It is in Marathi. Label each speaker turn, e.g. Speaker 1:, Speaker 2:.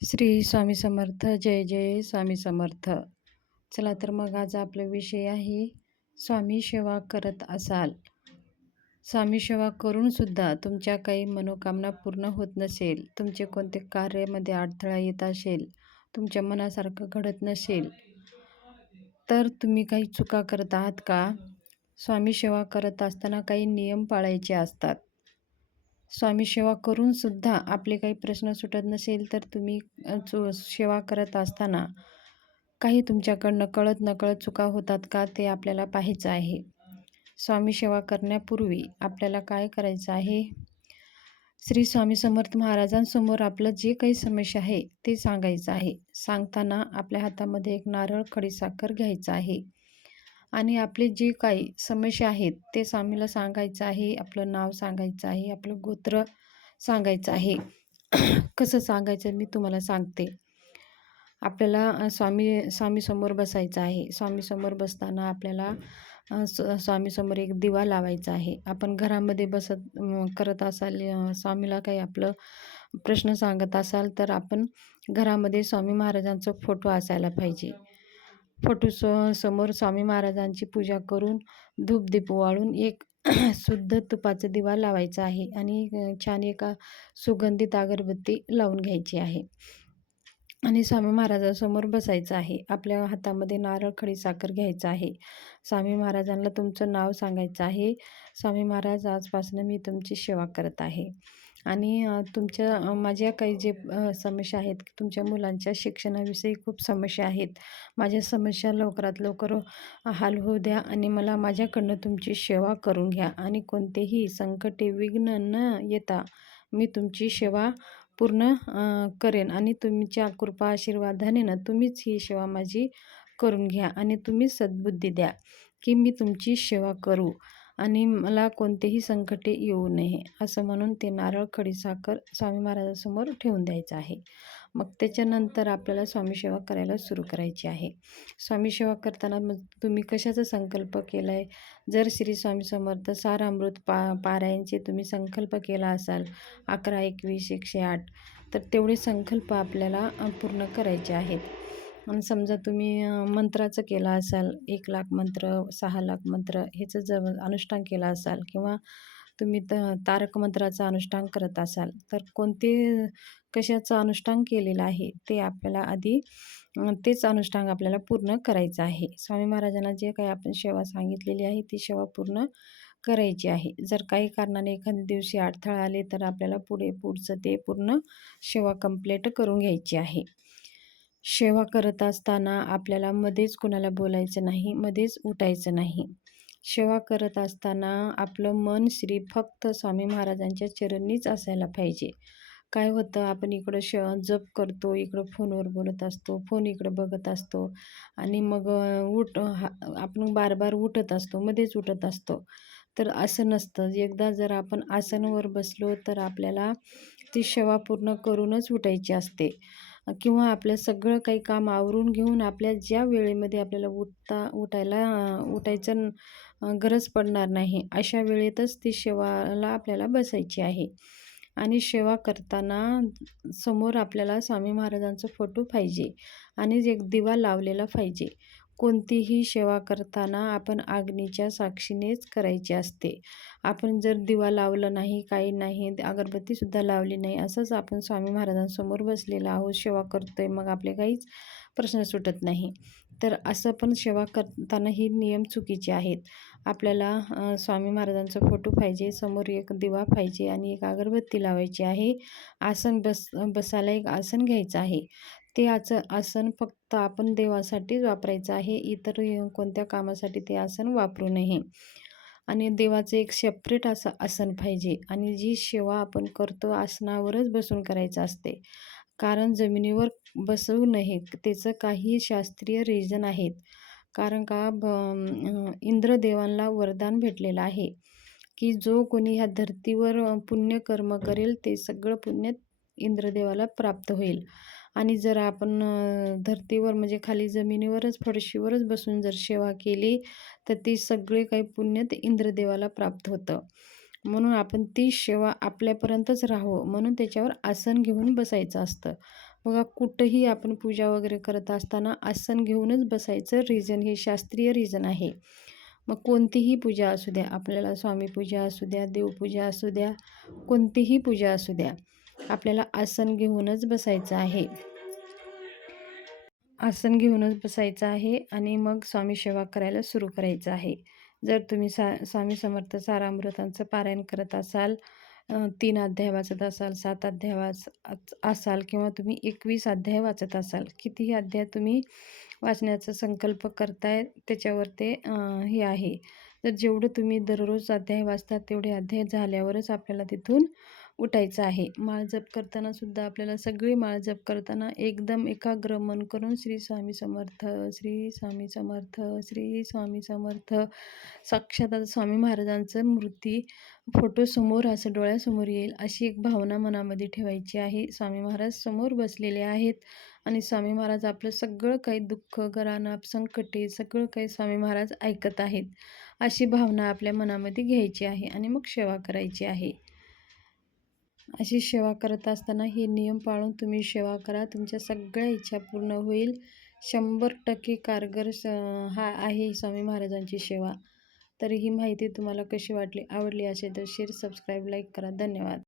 Speaker 1: श्री स्वामी समर्थ जय जय स्वामी समर्थ. चला तर मग आज आपला विषय आहे स्वामी सेवा करत असाल. स्वामी सेवा करूनसुद्धा तुमच्या काही मनोकामना पूर्ण होत नसेल तुमचे कोणते कार्यामध्ये अडथळा येत असेल तुमच्या मनासारखं घडत नसेल तर तुम्ही काही चुका करत आहात का? स्वामी सेवा करत असताना काही नियम पाळायचे असतात. स्वामी सेवा करूनसुद्धा आपले काही प्रश्न सुटत नसेल तर तुम्ही चु सेवा करत असताना काही तुमच्याकडनं कळत नकळत चुका होतात का ते आपल्याला पाहायचं आहे. स्वामी सेवा करण्यापूर्वी आपल्याला काय करायचं आहे? श्री स्वामी समर्थ महाराजांसमोर आपलं जे काही समस्या आहे ते सांगायचं आहे. सांगताना आपल्या हातामध्ये एक नारळ खडीसाखर घ्यायचं आहे. आणि आपली जी काही समस्या आहेत ते स्वामीला सांगायचं आहे आपलं नाव सांगायचं आहे आपलं गोत्र सांगायचं आहे. कसं सांगायचं मी तुम्हाला सांगते. आपल्याला स्वामी स्वामीसमोर बसायचं आहे. स्वामीसमोर बसताना आपल्याला स्वामीसमोर एक दिवा लावायचा आहे. आपण घरामध्ये बसत करत असाल स्वामीला काही आपलं प्रश्न सांगत असाल तर आपण घरामध्ये स्वामी महाराजांचा फोटो असायला पाहिजे. फोटो समोर स्वामी महाराजांची पूजा करून धूपदीप वाळून एक शुद्ध तुपाचा दिवा लावायचा आहे आणि छान एका सुगंधित अगरबत्ती लावून घ्यायची आहे. आणि स्वामी महाराजांसमोर बसायचं आहे. आपल्या हातामध्ये नारळ खडी साखर घ्यायचं आहे. स्वामी महाराजांना तुमचं नाव सांगायचं आहे. स्वामी महाराज आजपासून मी तुमची सेवा करत आहे. आणि तुमच्या माझ्या काही जे समस्या आहेत तुमच्या मुलांच्या शिक्षणाविषयी खूप समस्या आहेत. माझ्या समस्या लवकरात लवकर हाल होऊ द्या आणि मला माझ्याकडनं तुमची सेवा करून घ्या आणि कोणतेही संकटे विघ्न न येता मी तुमची सेवा पूर्ण करेन आणि तुमच्या कृपा आशीर्वादाने ना तुम्हीच ही सेवा माझी करून घ्या आणि तुम्ही सद्बुद्धी द्या की मी तुमची सेवा करू. आणि मला कोणतेही संकटे येऊ नये असं म्हणून ते नारळ खडीसाखर स्वामी महाराजासमोर ठेवून द्यायचं आहे. मग त्याच्यानंतर आपल्याला स्वामी सेवा करायला सुरू करायची आहे. स्वामी सेवा करताना मग तुम्ही कशाचा संकल्प केला आहे जर श्री स्वामी समर्थ सार अमृत पा पारायणचे तुम्ही संकल्प केला असाल अकरा एकवीस एकशे आठ तर तेवढे संकल्प आपल्याला पूर्ण करायचे आहेत. आणि समजा तुम्ही मंत्राचं केला असाल एक लाख मंत्र सहा लाख मंत्र ह्याचं जर अनुष्ठान केला असाल किंवा तुम्ही त तारक मंत्राचं अनुष्ठान करत असाल तर कोणते कशाचं अनुष्ठान केलेलं आहे ते आपल्याला आधी तेच अनुष्ठान आपल्याला पूर्ण करायचं आहे. स्वामी महाराजांना जे काही आपण सेवा सांगितलेली आहे ती सेवा पूर्ण करायची आहे. जर काही कारणाने एखाद्या दिवशी अडथळा आले तर आपल्याला पुढे पुढचं ते पूर्ण सेवा कंप्लीट करून घ्यायची आहे. सेवा करत असताना आपल्याला मध्येच कुणाला बोलायचं नाही मध्येच उठायचं नाही. सेवा करत असताना आपलं मन श्री फक्त स्वामी महाराजांच्या चरणीच असायला पाहिजे. काय होतं आपण इकडं श जप करतो इकडं फोनवर बोलत असतो फोन इकडं बघत असतो आणि मग उठ हा आपण बार बार उठत असतो मध्येच उठत असतो. तर असं नसतं. एकदा जर आपण आसनावर बसलो तर आपल्याला ती सेवा पूर्ण करूनच उठायची असते. किंवा आपलं सगळं काही काम आवरून घेऊन आपल्या ज्या वेळेमध्ये आपल्याला उठता उठायला उठायचं गरज पडणार नाही अशा वेळेतच ती सेवाला आपल्याला बसायची आहे. आणि सेवा करताना समोर आपल्याला स्वामी महाराजांचा फोटो पाहिजे आणि एक दिवा लावलेला पाहिजे. कोणतीही सेवा करताना आपण अग्नीच्या साक्षीनेच करायची असते. आपण जर दिवा लावला नाही काही नाही अगरबत्तीसुद्धा लावली नाही असंच आपण स्वामी महाराजांसमोर बसलेलो आहोत सेवा करतो आहे मग आपले काहीच प्रश्न सुटत नाही. तर असं पण सेवा करताना ही नियम चुकीचे आहेत. आपल्याला स्वामी महाराजांचा फोटो पाहिजे समोर एक दिवा पाहिजे आणि एक अगरबत्ती लावायची आहे. आसन बस बसायला एक आसन घ्यायचं आहे. ते आचं आसन फक्त आपण देवासाठीच वापरायचं आहे. इतर कोणत्या कामासाठी ते आसन वापरू नये. आणि देवाचं एक सेपरेट असं आसन पाहिजे. आणि जी सेवा आपण करतो आसनावरच बसून करायचं असते. कारण जमिनीवर बसवू नये त्याचं काही शास्त्रीय रिझन आहेत. कारण का ब इंद्रदेवांना वरदान भेटलेलं आहे की जो कोणी ह्या धर्तीवर पुण्यकर्म करेल ते सगळं पुण्य इंद्रदेवाला प्राप्त होईल. आणि जर आपण धरतीवर म्हणजे खाली जमिनीवरच फडशीवरच बसून जर सेवा केली तर ती सगळे काही पुण्य ते इंद्रदेवाला प्राप्त होतं. म्हणून आपण ती सेवा आपल्यापर्यंतच राहावं म्हणून त्याच्यावर आसन घेऊन बसायचं असतं. बघा कुठंही आपण पूजा वगैरे करत असताना आसन घेऊनच बसायचं रिझन हे शास्त्रीय रिझन आहे. मग कोणतीही पूजा असू द्या आपल्याला स्वामी पूजा असू द्या देवपूजा असू द्या कोणतीही पूजा असू द्या. आपल्याला आसन घेऊनच बसायचं आहे. आसन घेऊनच बसायचं आहे आणि मग स्वामी सेवा करायला सुरू करायचं आहे. जर तुम्ही सा स्वामी समर्थ सारामृतांचं पारायण करत असाल तीन अध्याय वाचत असाल सात अध्याय वाच असाल किंवा तुम्ही एकवीस अध्याय वाचत असाल कितीही अध्याय तुम्ही वाचण्याचा संकल्प करताय त्याच्यावर ते हे आहे. तर जेवढं तुम्ही दररोज अध्याय वाचता तेवढे अध्याय झाल्यावरच आपल्याला तिथून उठायचं आहे. माळ जप करताना सुद्धा आपल्याला सगळी माळ जप करताना एकदम एकाग्र मन करून श्री स्वामी समर्थ श्री स्वामी समर्थ श्री स्वामी समर्थ साक्षात स्वामी महाराजांचं मूर्ती फोटो समोर असं डोळ्यासमोर येईल अशी एक भावना मनामध्ये ठेवायची आहे. स्वामी महाराज समोर बसलेले आहेत आणि स्वामी महाराज आपलं सगळं काही दुःख घरानाप संकटे सगळं काही स्वामी महाराज ऐकत आहेत. अशी भावना आपल्या मनामध्ये घ्यायची आहे आणि मग सेवा करायची आहे. अशी सेवा करत असताना हे नियम पाळून तुम्ही सेवा करा. तुमच्या सगळ्या इच्छा पूर्ण होईल. शंभर टक्के कारगर हा आहे स्वामी महाराजांची सेवा. तर ही माहिती तुम्हाला कशी वाटली आवडली असेल तर शेअर सबस्क्राईब लाईक करा. धन्यवाद.